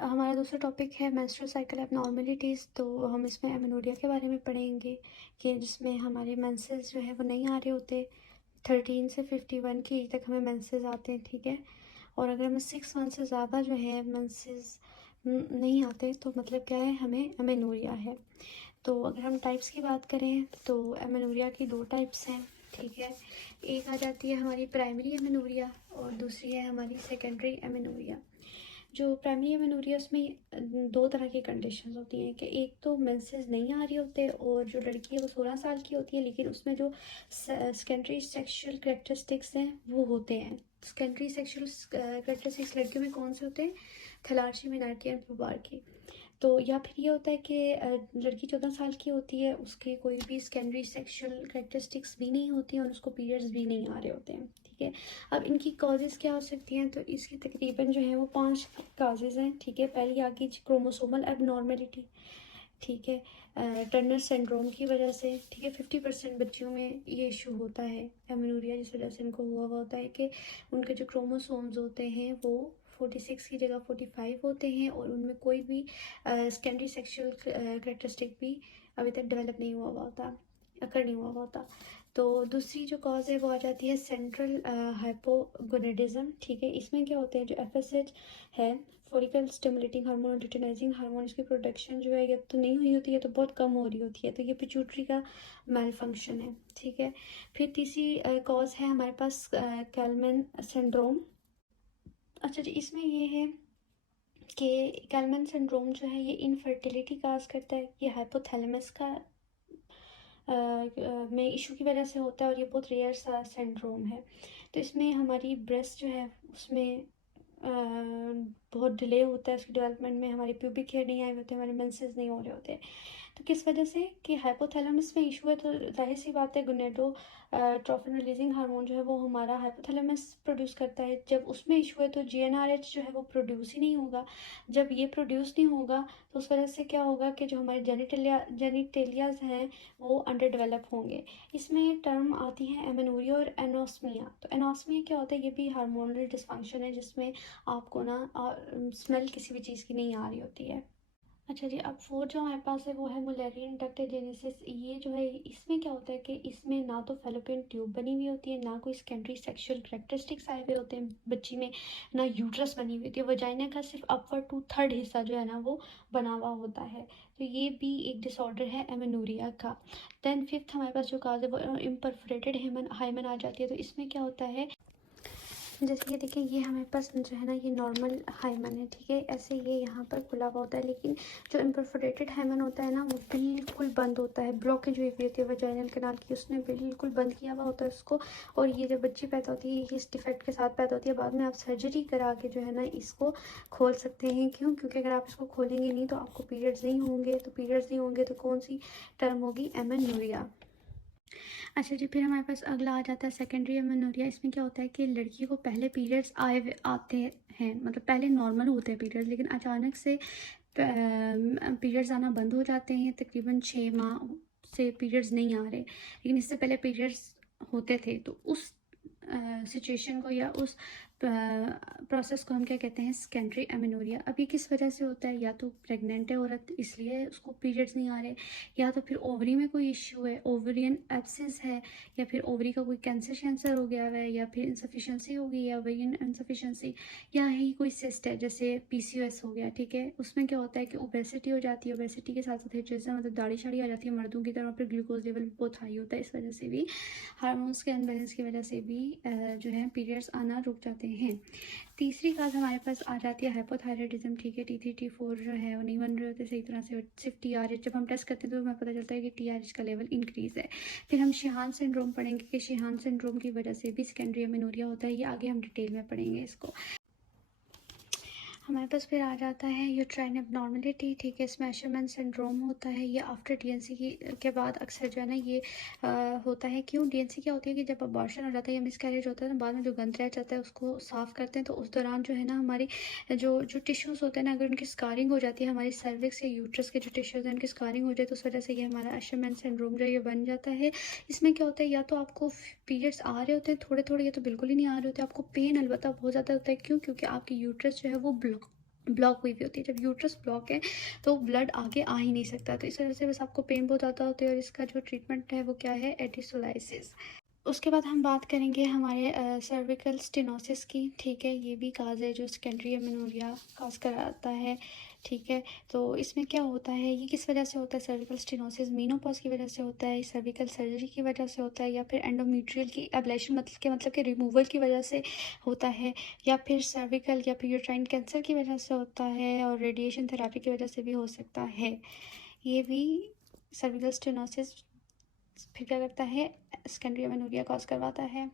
हमारा दूसरा टॉपिक है मेंस्ट्रुअल साइकिल एबनॉर्मलिटीज़। तो हम इसमें एमेनोरिया के बारे में पढ़ेंगे कि जिसमें हमारे मेंसेस जो है वो नहीं आ रहे होते। 13 से 51 की एज तक हमें मेंसेस आते हैं, ठीक है। और अगर हमें 6 मंथ से ज़्यादा जो है मेंसेस नहीं आते तो मतलब क्या है, हमें एमेनोरिया है। तो अगर हम टाइप्स की बात करें तो एमेनोरिया की 2 टाइप्स हैं, ठीक है। एक आ जाती है हमारी प्राइमरी एमेनोरिया और दूसरी है हमारी सेकेंडरी एमेनोरिया। जो प्राइमरी एमेनोरिया उसमें 2 तरह की कंडीशंस होती हैं कि एक तो मेंसेस नहीं आ रही होते और जो लड़की है वो 16 साल की होती है, लेकिन उसमें जो सेकेंडरी सेक्सुअल करेक्टरिस्टिक्स हैं वो होते हैं। सेकेंडरी सेक्सुअल करेक्टरिस्टिक्स लड़कियों में कौन से होते हैं? थैलार्ची, मेनार्की एंड पुबार्की। तो या फिर ये होता है कि लड़की 14 साल की होती है, उसके कोई भी सेकेंडरी सेक्सुअल करेक्टरिस्टिक्स भी नहीं होती हैं और उसको पीरियड्स भी नहीं आ रहे होते हैं, ठीक है। अब इनकी कॉजेज़ क्या हो सकती हैं? तो इसकी तकरीबन जो है वो 5 काजेज़ हैं, ठीक है। पहली आ गई क्रोमोसोमल एबनॉर्मेलिटी, ठीक है। टर्नर सिंड्रोम की वजह से, ठीक है। 50% बच्चियों में ये इशू होता है एमेनोरिया, जिस वजह से इनको हुआ होता है कि उनके जो क्रोमोसोम्स होते हैं वो 46 की जगह 45 होते हैं और उनमें कोई भी सेकेंडरी सेक्सुअल करेक्टरिस्टिक भी अभी तक डेवलप नहीं हुआ हुआ होता, अकर नहीं हुआ हुआ होता। तो दूसरी जो कॉज है वो आ जाती है सेंट्रल हाइपोगोनेडिज्म, ठीक है। इसमें क्या होते हैं, जो एफएसएच है, follicle stimulating hormone, luteinizing hormone, इसकी प्रोडक्शन जो है या तो नहीं हुई होती है तो बहुत कम हो रही होती है, तो ये पिट्यूटरी का मेल फंक्शन है, ठीक है। फिर तीसरी कॉज है हमारे पास कैलमैन सिंड्रोम। अच्छा जी, इसमें ये है कि कैलमैन सिंड्रोम जो है ये इनफर्टिलिटी काज करता है, ये हाइपोथैलेमस का में इशू की वजह से होता है और ये बहुत रेयर सा सिंड्रोम है। तो इसमें हमारी ब्रेस्ट जो है उसमें बहुत डिले होता है उसकी डेवलपमेंट में, हमारी प्यूबिक हेयर नहीं आए होते, हमारे मेंसेस नहीं हो रहे होते। तो किस वजह से कि हाइपोथैलेमस में इशू है, तो जाहिर सी बात है गोनेडो ट्रोफिन रिलीजिंग हार्मोन जो है वो हमारा हाइपोथैलेमस प्रोड्यूस करता है। जब उसमें इशू है तो जीएनआरएच जो है वो प्रोड्यूस ही नहीं होगा। जब ये प्रोड्यूस नहीं होगा तो उस वजह से क्या होगा कि जो हमारे जेनिटेलियाज हैं वो अंडर डेवलप होंगे। इसमें टर्म आती है एमेनोरिया और एनोस्मिया। तो एनोस्मिया क्या होता है? ये भी हार्मोनल डिसफंक्शन है जिसमें आपको ना स्मेल किसी भी चीज़ की नहीं आ रही होती है। अच्छा जी, अब फोर जो हमारे पास है वो है मुलेरियन डक्टोजेनेसिस। ये जो है इसमें क्या होता है कि इसमें ना तो फेलोपियन ट्यूब बनी हुई होती है, ना कोई सेकेंडरी सेक्सुअल करेक्टरिस्टिक्स आए हुए होते हैं बच्ची में, ना यूट्रस बनी हुई होती है। वजाइना का सिर्फ अपर टू थर्ड हिस्सा जो है ना वो बना हुआ होता है। तो ये भी एक डिसऑर्डर है एमेनोरिया का। देन फिफ्थ हमारे पास जो काज है वो इम्परफोरेटेड हाइमन आ जाती है। तो इसमें क्या होता है, जैसे कि देखिए ये हमारे पास जो है ना ये नॉर्मल हाइमन है, ठीक है। ऐसे ये यहाँ पर खुला हुआ होता है, लेकिन जो इम्परफोरेटेड हाइमन होता है ना वो बिल्कुल बंद होता है, ब्लॉकेज हुई हुई होती है वजाइनल कैनाल की, उसने बिल्कुल बंद किया हुआ होता है उसको। और ये जब बच्ची पैदा होती है ये इस डिफेक्ट के साथ पैदा होती है, बाद में आप सर्जरी करा के जो है ना इसको खोल सकते हैं। क्यों? क्योंकि अगर आप इसको खोलेंगे नहीं तो आपको पीरियड्स नहीं होंगे, तो पीरियड्स नहीं होंगे तो कौन सी टर्म होगी? एमेनोरिया। अच्छा जी, फिर हमारे पास अगला आ जाता है सेकेंडरी एमेनोरिया। इसमें क्या होता है कि लड़की को पहले पीरियड्स आते हैं, मतलब पहले नॉर्मल होते हैं पीरियड्स, लेकिन अचानक से पीरियड्स आना बंद हो जाते हैं। तकरीबन 6 माह से पीरियड्स नहीं आ रहे, लेकिन इससे पहले पीरियड्स होते थे। तो उस सिचुएशन को या उस प्रोसेस को हम क्या कहते हैं? Secondary amenorrhoea. अब ये किस वजह से होता है? या तो प्रेग्नेंट है औरत इसलिए उसको पीरियड्स नहीं आ रहे, या तो फिर ओवरी में कोई इश्यू है, ओवरियन एब्सिस है, या फिर ओवरी का कोई कैंसर हो गया है, या फिर इंसफिशेंसी हो गई है, ओवरियन इनसफिशेंसी, या ही कोई सिस्ट है जैसे पीसीओएस हो गया, ठीक है। उसमें क्या होता है कि ओबेसिटी हो जाती है, ओबेसिटी के साथ साथ जैसे मतलब दाढ़ी शाड़ी आ जाती है मर्दों की तरह, फिर ग्लूकोज लेवल भी बहुत हाई होता है। इस वजह से भी हार्मोन्स के अनबैलेंस की वजह से भी जो है पीरियड्स आना रुक जाते हैं। तीसरी काज हमारे पास आ जाती है हाइपोथायराइडिज्म, ठीक है। T3 T4 जो है वो नहीं बन रहे होते सही तरह से, सिर्फ TRH जब हम टेस्ट करते हैं तो हमें पता चलता है कि TRH का लेवल इंक्रीज है। फिर हम शिहान सिंड्रोम पढ़ेंगे कि शिहान सिंड्रोम की वजह से भी सेकेंडरी एमेनोरिया होता है, ये आगे हम डिटेल में पढ़ेंगे इसको। हमारे पास फिर आ जाता है यूट्राइन एबनॉर्मलिटी, ठीक है। स्मैशरमैन सिंड्रोम होता है, ये आफ्टर डीएनसी के बाद अक्सर जो है ना ये होता है। क्यों? डीएनसी क्या होती है कि जब अबॉर्शन हो जाता है या मिसकैरेज होता है ना, बाद में जो गंद रह जाता है उसको साफ़ करते हैं, तो उस दौरान जो है ना हमारी जो जो टिश्यूज़ होते हैं ना, अगर उनकी स्कारिंग हो जाती है, हमारी सर्विक्स या यूट्रस के जो टिश्यूज़ हैं उनकी स्कारिंग हो जाए तो उस वजह से ये हमारा एशरमैन सिंड्रोम जो है ये बन जाता है। इसमें क्या होता है, या तो आपको पीरियड्स आ रहे होते हैं थोड़े थोड़े, या तो बिल्कुल ही नहीं आ रहे होते। आपको पेन अलबत्ता बहुत ज़्यादा होता है। क्यों? क्योंकि आपकी यूट्रस जो है वो ब्लॉक ब्लॉक हुई हुई होती है। जब यूट्रस ब्लॉक है तो ब्लड आगे आ ही नहीं सकता, तो इस वजह से बस आपको पेन बहुत ज़्यादा होती है, और इसका जो ट्रीटमेंट है वो क्या है, एडिसोलाइसिस। उसके बाद हम बात करेंगे हमारे सर्विकल स्टेनोसिस की। ठीक है, ये भी काज है जो सेकेंडरी एमेनोरिया काज कराता है। ठीक है, तो इसमें क्या होता है, ये किस वजह से होता है, सर्विकल स्टेनोसिस मीनोपॉज की वजह से होता है, सर्विकल सर्जरी की वजह से होता है, या फिर एंडोमेट्रियल की एब्लेशन मतलब कि रिमूवल की वजह से होता है, या फिर सर्विकल या फिर यूट्राइन कैंसर की वजह से होता है, और रेडिएशन थेरेपी की वजह से भी हो सकता है। ये भी सर्विकल स्टेनोसिस फिर क्या करता है, सेकेंडरी एमेनोरिया कॉज करवाता है।